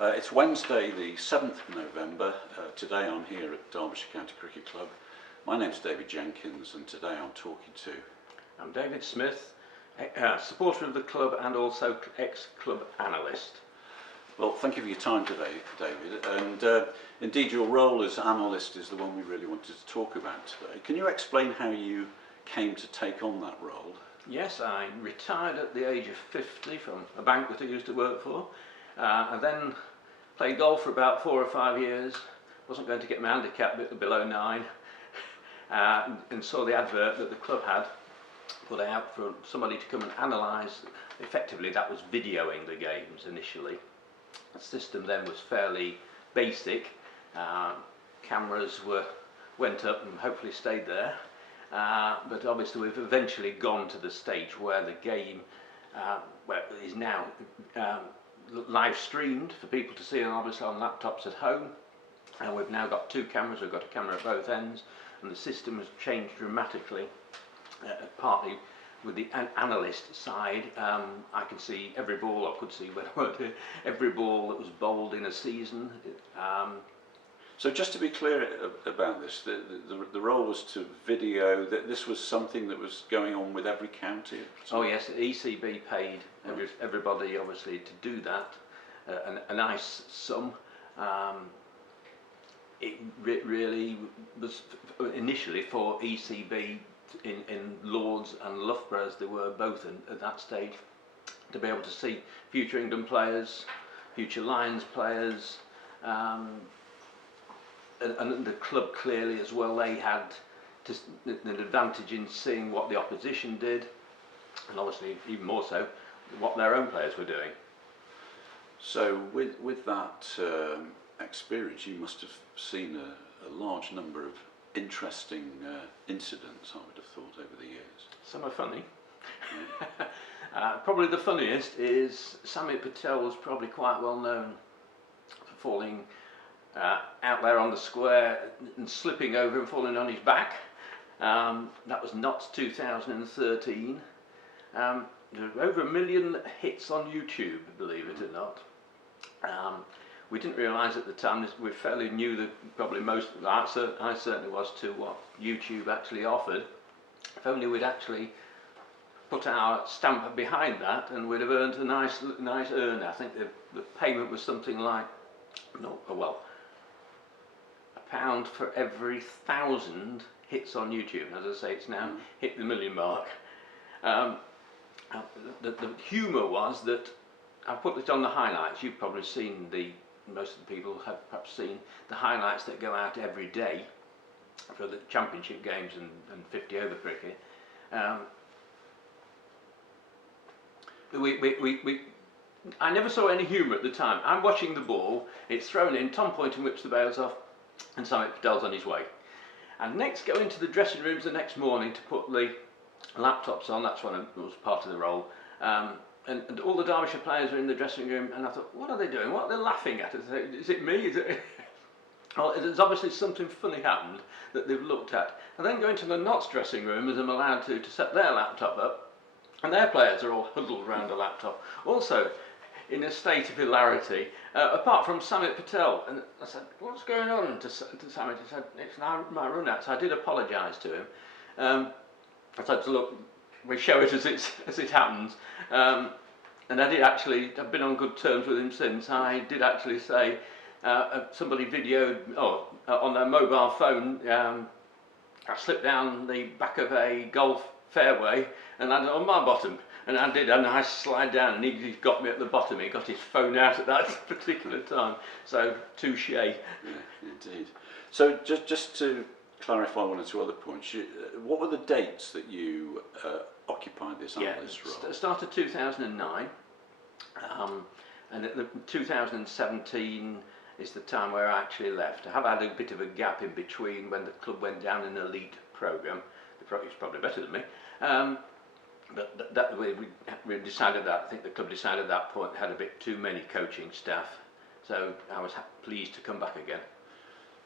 It's Wednesday the 7th of November. Today I'm here at Derbyshire County Cricket Club. My name's David Jenkins and today I'm talking to... I'm David Smith, supporter of the club and also ex-club analyst. Well, thank you for your time today, David, and indeed your role as analyst is the one we really wanted to talk about today. Can you explain how you came to take on that role? Yes, I retired at the age of 50 from a bank that I used to work for. I then played golf for about 4 or 5 years, wasn't going to get my handicap below 9, and saw the advert that the club had put out for somebody to come and analyse. Effectively that was videoing the games initially. The system then was fairly basic. Cameras went up and hopefully stayed there, but obviously we've eventually gone to the stage where the game is now live streamed for people to see, and obviously on laptops at home. And we've now got 2 cameras. We've got a camera at both ends, and the system has changed dramatically. Partly with the analyst side, I can see every ball. I could see when I worked here, every ball that was bowled in a season. So just to be clear about this, the role was to video. That this was something that was going on with every county? Oh yes, the ECB paid everybody obviously to do that, a nice sum. It really was initially for ECB in Lords and Loughborough, as they were both at that stage, to be able to see future England players, future Lions players, and the club clearly as well. They had an advantage in seeing what the opposition did, and obviously even more so what their own players were doing. So with that experience, you must have seen a large number of interesting incidents, I would have thought, over the years. Some are funny. Probably the funniest is Samit Patel was probably quite well known for falling out there on the square and slipping over and falling on his back. That was not 2013. There were over 1 million hits on YouTube, believe it or not. We didn't realise at the time, we fairly knew that probably most, I certainly was, to what YouTube actually offered. If only we'd actually put our stamp behind that, and we'd have earned a nice earn. I think the payment was something like, £1 for every 1,000 hits on YouTube. As I say, it's now hit the 1 million mark. The humour was that I put it on the highlights. You've probably seen most of the people have perhaps seen the highlights that go out every day for the championship games and 50 over cricket. I never saw any humour at the time. I'm watching the ball, it's thrown in, Tom Poynton whips the bails off, and Samit Patel's on his way. And next go into the dressing rooms the next morning to put the laptops on. That's what was part of the role. And all the Derbyshire players are in the dressing room, and I thought, what are they doing? What are they laughing at? Is it me? Is it? Well, there's obviously something funny happened that they've looked at. And then go into the Notts dressing room, as I'm allowed to set their laptop up, and their players are all huddled around a laptop, also in a state of hilarity, apart from Samit Patel. And I said, what's going on to Samit? He said, it's now my run out. So I did apologise to him. I said, look, we show it as it happens. And I did actually, I've been on good terms with him since. I did actually say, somebody videoed, on their mobile phone, I slipped down the back of a golf fairway and landed on my bottom. And I did a nice slide down, and he got me at the bottom. He got his phone out at that particular time. So, touche. Yeah, indeed. So, just to clarify one or two other points, what were the dates that you occupied this analyst role? Started 2009, and 2017 is the time where I actually left. I have had a bit of a gap in between when the club went down an elite programme. The programme is probably better than me. But that way we decided that. I think the club decided at that point had a bit too many coaching staff, so I was pleased to come back again.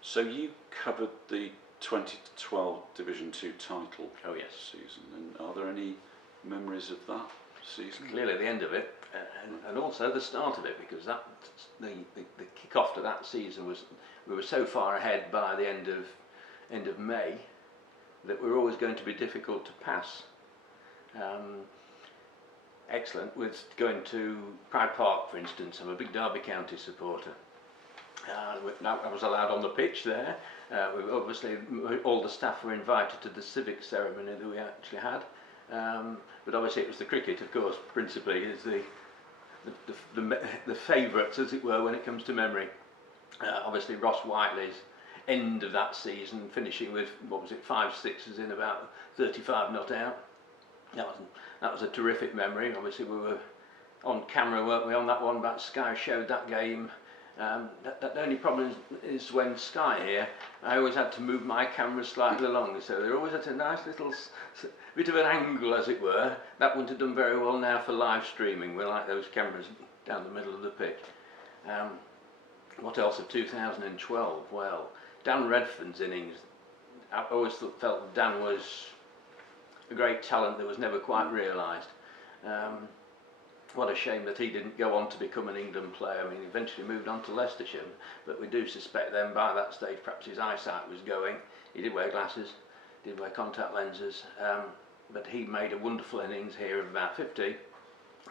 So you covered the 2012 Division 2 title oh yes season, and are there any memories of that? season? Clearly the end of it, and also the start of it, because the kick-off to that season was, we were so far ahead by the end of May that we were always going to be difficult to pass. Excellent with going to Pride Park, for instance. I'm a big Derby County supporter. I was allowed on the pitch there. Obviously, all the staff were invited to the civic ceremony that we actually had. But obviously, it was the cricket, of course, principally, is the favourites, as it were, when it comes to memory. Obviously, Ross Whiteley's end of that season, finishing with, 5 sixes in about 35 not out. That was a terrific memory. Obviously, we were on camera, weren't we, on that one? But Sky showed that game. The only problem is when Sky here, I always had to move my camera slightly along, so they're always at a nice little bit of an angle, as it were. That wouldn't have done very well now for live streaming. We like those cameras down the middle of the pitch. What else of 2012? Well, Dan Redfern's innings. I always felt Dan was a great talent that was never quite realised. What a shame that he didn't go on to become an England player. I mean, he eventually moved on to Leicestershire, but we do suspect then by that stage perhaps his eyesight was going. He did wear glasses, did wear contact lenses, but he made a wonderful innings here of about 50,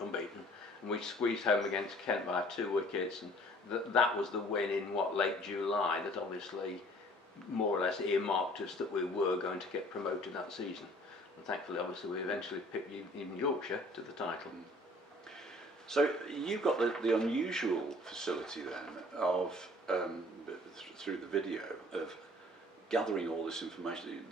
unbeaten, and we squeezed home against Kent by 2 wickets, and that was the win in late July that obviously more or less earmarked us that we were going to get promoted that season. And thankfully, obviously, we eventually picked in Yorkshire to the title. So you've got the unusual facility then of, through the video, of gathering all this information.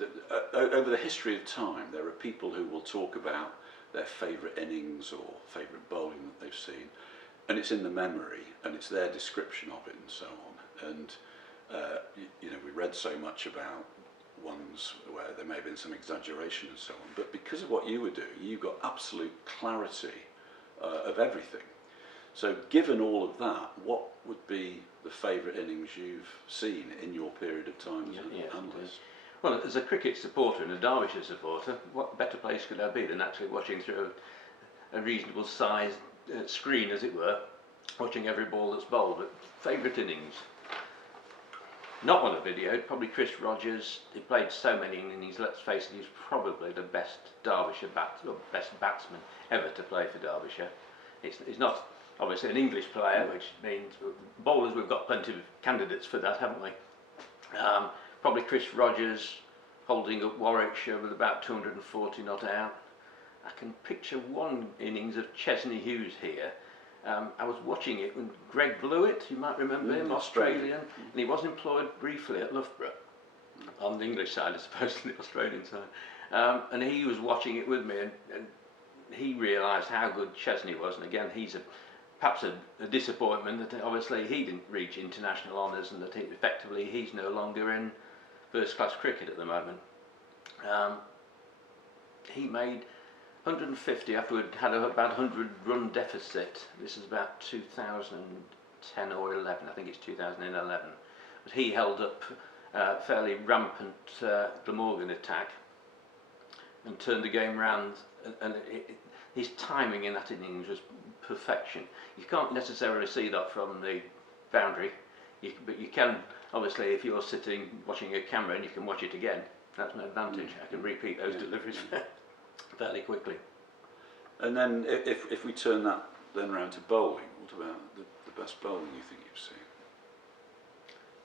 Over the history of time, there are people who will talk about their favourite innings or favourite bowling that they've seen, and it's in the memory, and it's their description of it and so on. And we read so much about ones where there may have been some exaggeration and so on, but because of what you were doing, you got absolute clarity of everything. So given all of that, what would be the favourite innings you've seen in your period of time as an analyst? Well, as a cricket supporter and a Derbyshire supporter, what better place could I be than actually watching through a reasonable sized screen, as it were, watching every ball that's bowled. But favourite innings? Not on a video, probably Chris Rogers. He played so many innings, let's face it, he's probably the best Derbyshire best batsman ever to play for Derbyshire. He's not obviously an English player, which means bowlers, we've got plenty of candidates for that, haven't we? Probably Chris Rogers holding up Warwickshire with about 240 not out. I can picture one innings of Chesney Hughes here. I was watching it when Greg Blewett, you might remember him, Australian, and he was employed briefly at Loughborough, on the English side, I suppose, on the Australian side. And he was watching it with me, and he realised how good Chesney was, and again, he's perhaps a disappointment that obviously he didn't reach international honours, and that effectively he's no longer in first-class cricket at the moment. He made 150 after we'd had about 100 run deficit. This is about 2010 or 11, I think it's 2011. But he held up fairly rampant Glamorgan attack and turned the game round, and his timing in that innings was perfection. You can't necessarily see that from the boundary, but you can, obviously, if you're sitting watching a camera and you can watch it again, that's an advantage. I can repeat those deliveries fairly quickly. And then if we turn that then round to bowling, what about the best bowling you think you've seen?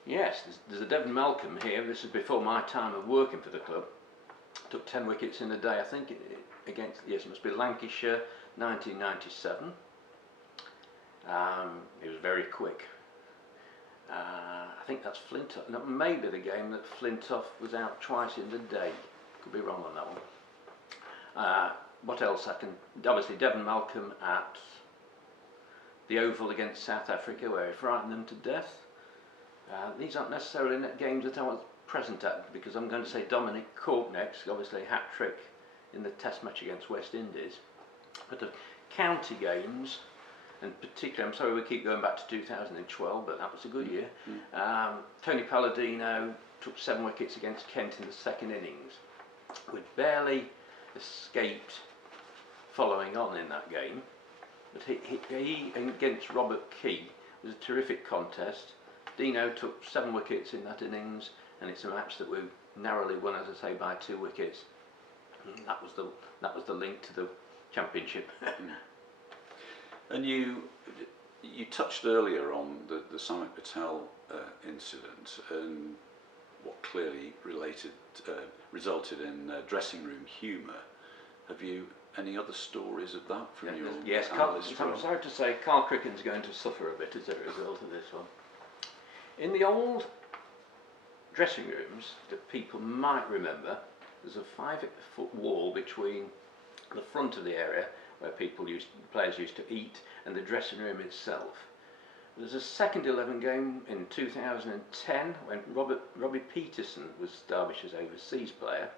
Yes, there's a Devon Malcolm here. This is before my time of working for the club. Took 10 wickets in a day, I think, against, yes, it must be Lancashire, 1997. He was very quick. I think that's Flintoff. No, maybe the game that Flintoff was out twice in the day. Could be wrong on that one. What else? Obviously Devon Malcolm at the Oval against South Africa, where he frightened them to death. These aren't necessarily games that I was present at, because I'm going to say Dominic Cork next, obviously hat-trick in the Test match against West Indies. But the county games, and particularly, I'm sorry we keep going back to 2012, but that was a good year. Tony Palladino took 7 wickets against Kent in the second innings. We'd barely escaped following on in that game. But he against Robert Key was a terrific contest. Dino took 7 wickets in that innings, and it's a match that we narrowly won, as I say, by 2 wickets. And that was the link to the championship. And you touched earlier on the Samit Patel incident and what clearly resulted in dressing room humour. Have you any other stories of that from your analyst role? I'm sorry to say, Carl Cricken's going to suffer a bit as a result of this one. In the old dressing rooms that people might remember, there's a 5-foot wall between the front of the area where players used to eat and the dressing room itself. There's a second 11 game in 2010 when Robbie Peterson was Derbyshire's overseas player.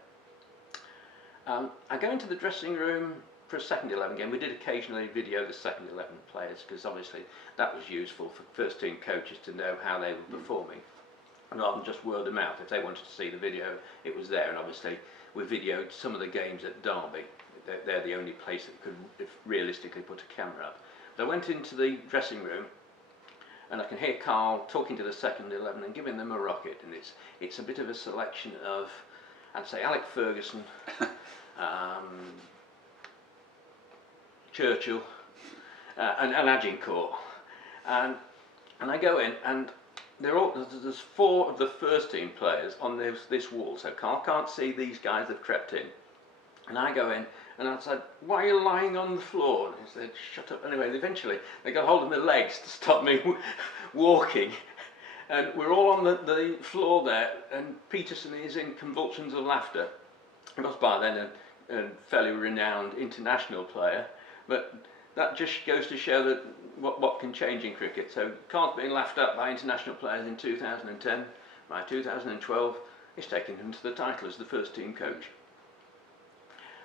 I go into the dressing room for a second 11 game. We did occasionally video the second 11 players because obviously that was useful for first team coaches to know how they were performing, rather than just word of mouth. If they wanted to see the video, it was there, and obviously we videoed some of the games at Derby. They're the only place that could realistically put a camera up. So I went into the dressing room, and I can hear Carl talking to the second 11 and giving them a rocket, and it's a bit of a selection of, I'd say, Alec Ferguson, Churchill, and Agincourt, and I go in, and there's 4 of the first team players on this wall, so Carl can't see these guys that crept in, and I go in, and I said, "Why are you lying on the floor?" And he said, "Shut up." Anyway, eventually they got hold of my legs to stop me walking, and we're all on the floor there, and Peterson is in convulsions of laughter. He was by then a fairly renowned international player, but that just goes to show that what can change in cricket. So Carl's being laughed at by international players in 2010. By 2012, he's taken him to the title as the first team coach.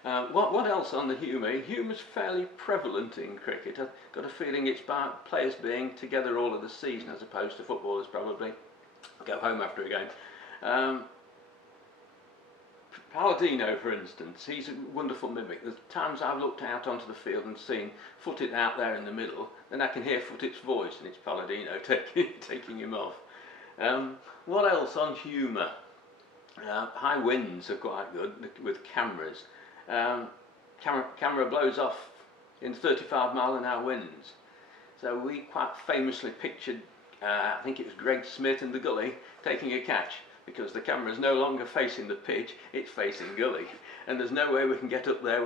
What else on the humour? Humour's fairly prevalent in cricket. I've got a feeling it's about players being together all of the season as opposed to footballers probably go home after a game. Palladino, for instance, he's a wonderful mimic. There's times I've looked out onto the field and seen Footit out there in the middle, then I can hear Footit's voice, and it's Palladino taking him off. What else on humour? High winds are quite good with cameras. Camera blows off in 35-mile-an-hour winds. So we quite famously pictured, I think it was Greg Smith in the gully taking a catch, because the camera is no longer facing the pitch, it's facing gully, and there's no way we can get up there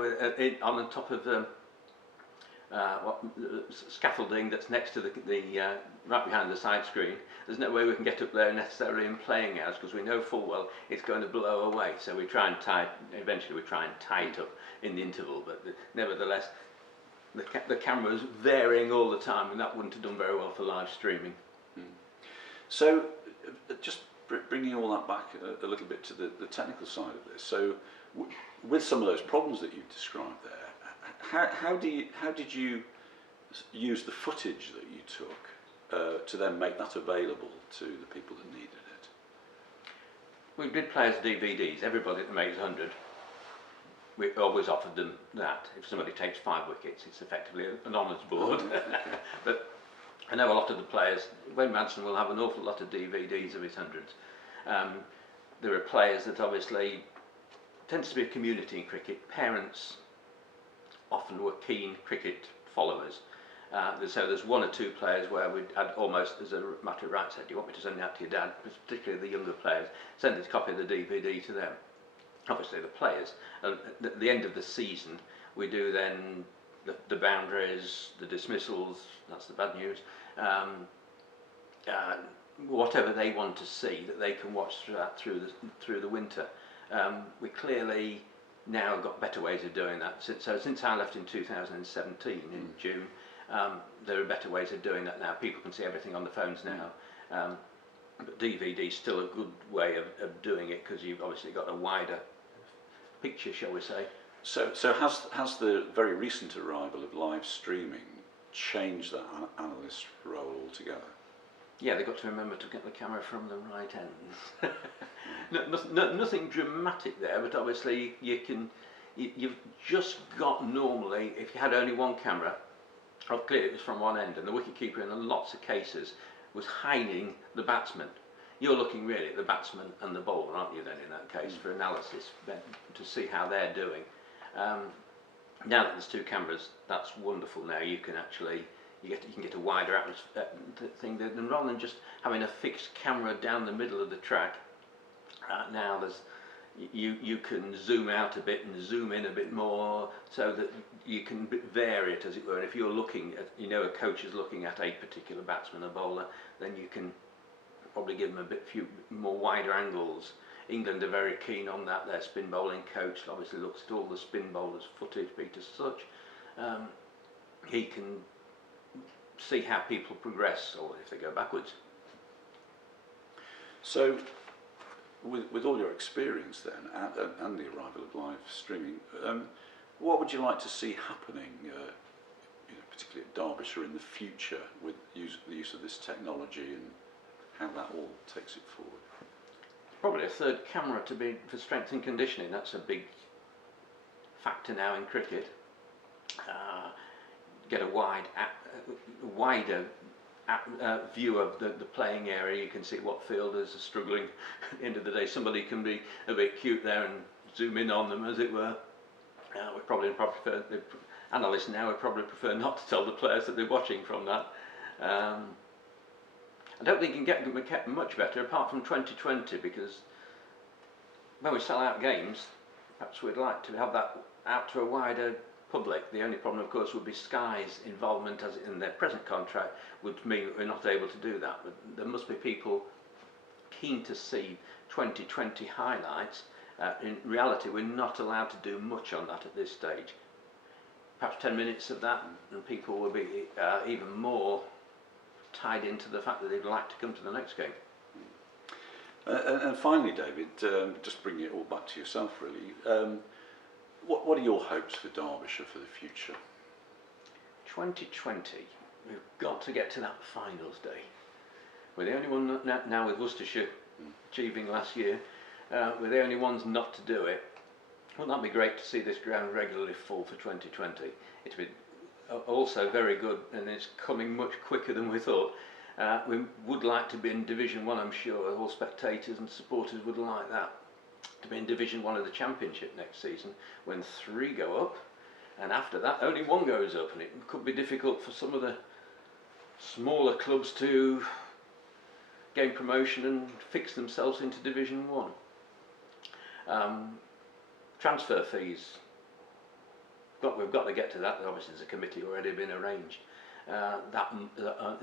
on the top of the scaffolding that's next to the right behind the side screen. There's no way we can get up there necessarily in playing hours, because we know full well it's going to blow away. So we try and eventually we try and tie it up in the interval, but nevertheless the camera's varying all the time, and that wouldn't have done very well for live streaming. So just bringing all that back a little bit to the technical side of this. So with some of those problems that you've described there, how did you use the footage that you took to then make that available to the people that needed it? We did play as DVDs. Everybody that makes 100, we always offered them that. If somebody takes 5 wickets, it's effectively an honours board. Oh, okay. But I know a lot of the players, Wayne Madsen will have an awful lot of DVDs of his hundreds. There are players that obviously, tends to be a community in cricket. Parents often were keen cricket followers. So there's 1 or 2 players where we had almost, as a matter of right, said, "Do you want me to send that to your dad?" Particularly the younger players, send this copy of the DVD to them. Obviously the players. At the end of the season, we do then the boundaries, the dismissals, that's the bad news, whatever they want to see that they can watch through the winter. We clearly now got better ways of doing that. So since I left in 2017 in June, there are better ways of doing that now. People can see everything on the phones now. But DVD is still a good way of doing it, because you've obviously got a wider picture, shall we say. So has the very recent arrival of live streaming changed that analyst role altogether? Yeah, they've got to remember to get the camera from the right end. Nothing dramatic there, but obviously you can you've just got normally, if you had only one camera, clearly it was from one end, and the wicketkeeper in lots of cases was hiding the batsman. You're looking really at the batsman and the bowler, aren't you then in that case, for analysis, to see how they're doing. Now that there's two cameras, that's wonderful. Now you can actually, you can get a wider thing, and rather than just having a fixed camera down the middle of the track, now you can zoom out a bit and zoom in a bit more, so that you can vary it, as it were. And if you're looking at, a coach is looking at a particular batsman or bowler, then you can probably give them few more wider angles. England are very keen on that. Their spin bowling coach obviously looks at all the spin bowlers' footage, Peter Such. He can see how people progress, or if they go backwards. So, with all your experience then, and the arrival of live streaming, what would you like to see happening, particularly at Derbyshire in the future, with the use of this technology and how that all takes it forward? Probably a third camera to be for strength and conditioning. That's a big factor now in cricket. Get a wider view of the playing area. You can see what fielders are struggling. At the end of the day, somebody can be a bit cute there and zoom in on them, as it were. We probably prefer, the analysts now would probably prefer not to tell the players that they're watching from that. I don't think it can get much better apart from 2020, because when we sell out games, perhaps we'd like to have that out to a wider public. The only problem, of course, would be Sky's involvement, as in their present contract, would mean that we're not able to do that. But there must be people keen to see 2020 highlights. In reality, we're not allowed to do much on that at this stage. Perhaps 10 minutes of that, and people will be even more tied into the fact that they'd like to come to the next game. And finally, David, just bringing it all back to yourself really, what are your hopes for Derbyshire for the future? 2020, we've got to get to that finals day. We're the only one now with Worcestershire achieving last year, we're the only ones not to do it. Wouldn't that be great to see this ground regularly full for 2020? It'd be also very good, and it's coming much quicker than we thought. We would like to be in Division 1, I'm sure. All spectators and supporters would like that. To be in Division 1 of the Championship next season, when 3 go up, and after that only 1 goes up, and it could be difficult for some of the smaller clubs to gain promotion and fix themselves into Division 1. Transfer fees. We've got to get to that. Obviously there's a committee already been arranged. That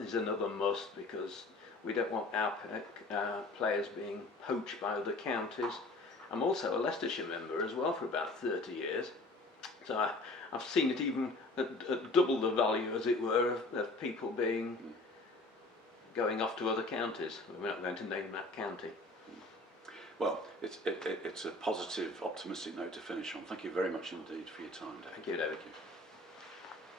is another must, because we don't want our players being poached by other counties. I'm also a Leicestershire member as well for about 30 years, so I've seen it even at double the value, as it were, of people going off to other counties. We're not going to name that county. Well, it's a positive, optimistic note to finish on. Thank you very much indeed for your time, David. Thank you, David. Thank you.